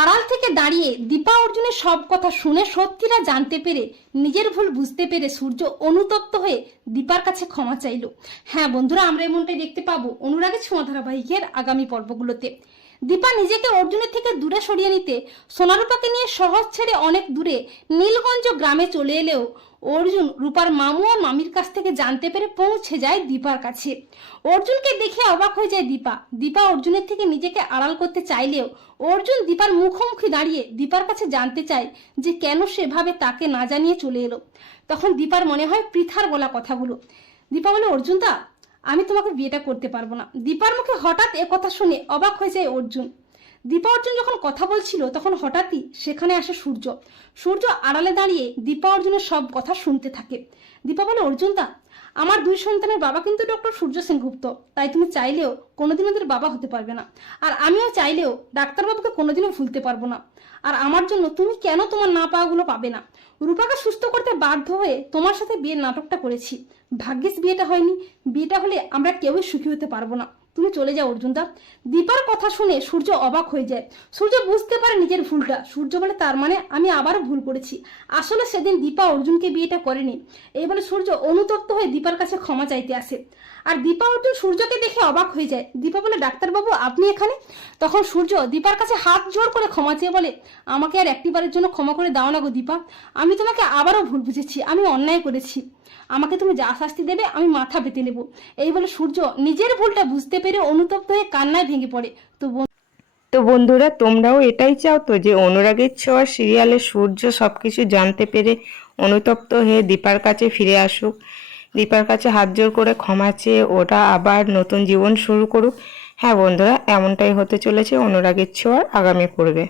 আড়াল থেকে দাঁড়িয়ে দীপা অর্জুনের সব কথা শুনে সত্যিরা জানতে পেরে নিজের ভুল বুঝতে পেরে সূর্য অনুতপ্ত হয়ে দীপার কাছে ক্ষমা চাইল। হ্যাঁ বন্ধুরা, আমরা এমনটাই দেখতে পাবো অনুরাগের ছোঁয়া ধারাবাহিকের আগামী পর্বগুলোতে। দীপা নিজেকে অর্জুনের থেকে দূরে সরিয়ে নিতে সোনারূপাকে নিয়ে শহর ছেড়ে অনেক দূরে নীলগঞ্জ গ্রামে চলে এলেও অর্জুন রূপার মামু আর মামির কাছ থেকে জানতে পেরে পৌঁছে যায় দীপার কাছে। অর্জুনকে দেখে অবাক হয়ে যায় দীপা। দীপা অর্জুনের থেকে নিজেকে আড়াল করতে চাইলেও অর্জুন দীপার মুখোমুখি দাঁড়িয়ে দীপার কাছে জানতে চায় যে কেন সেভাবে তাকে না জানিয়ে চলে এলো। তখন দীপার মনে হয় পৃথার বলা কথাগুলো। দীপা বলে অর্জুন দা আমি তোমাকে বিয়েটা করতে পারব না। দীপার মুখে হঠাৎ কথা শুনে অবাক হয়ে যায় অর্জুন। দীপা অর্জুন যখন কথা বলছিল, তখন হঠাৎই সেখানে আসে সূর্য। সূর্য আড়ালে দাঁড়িয়ে দীপা অর্জুনের সব কথা শুনতে থাকে। দীপা বলে, অর্জুন দা, আমার দুই সন্তানের বাবা কিন্তু ডক্টর সূর্য সেনগুপ্ত। তাই তুমি চাইলেও কোনোদিন ওদের বাবা হতে পারবে না। আর আমিও চাইলেও ডাক্তারবাবুকে কোনোদিনও ভুলতে পারব না। আর আমার জন্য তুমি কেন তোমার না পাওয়াগুলো পাবে না? রূপাকে সুস্থ করতে বাধ্য হয়ে তোমার সাথে বিয়ের নাটকটা করেছি। ভাগ্যিস বিয়েটা হয়নি। বিয়েটা হলে আমরা কেউই সুখী হতে পারব না। তুমি চলে যাও অর্জুনদা। দীপার কথা শুনে সূর্য অবাক হয়ে যায়। সূর্য বুঝতে পারে নিজের ভুলটা। সূর্য বলে, তার মানে আমি আবারও ভুল করেছি। আসলে সেদিন দীপা অর্জুনকে বিয়েটা করেনি। এই বলে সূর্য অনুতপ্ত হয়ে দীপার কাছে ক্ষমা চাইতে আসে। আর দীপা অর্জুন সূর্যকে দেখে অবাক হয়ে যায়। দীপা বলে, ডাক্তারবাবু, আপনি এখানে? তখন সূর্য দীপার কাছে হাত জোর করে ক্ষমা চেয়ে বলে, আমাকে আর একটিবারের জন্য ক্ষমা করে দাও না গো দীপা। আমি তোমাকে আবারও ভুল বুঝেছি। আমি অন্যায় করেছি। আমাকে তুমি যা শাস্তি দেবে, আমি মাথা পেতে নেব। এই বলে সূর্য নিজের ভুলটা বুঝতে পেরে অনুতপ্ত হয়ে কান্নায় ভেঙে পড়ে। তো তো বন্ধুরা, তোমরাও এটাই চাও তো যে অনুরাগের ছোঁয়া সিরিয়ালে সূর্য সব কিছু জানতে পেরে অনুতপ্ত হয়ে দীপার কাছে ফিরে আসুক। দীপার কাছে হাত জোর করে ক্ষমা চেয়ে ওটা আবার নতুন জীবন শুরু করুক। হ্যাঁ বন্ধুরা, এমনটাই হতে চলেছে অনুরাগের ছোঁয়ার আগামী পর্বে।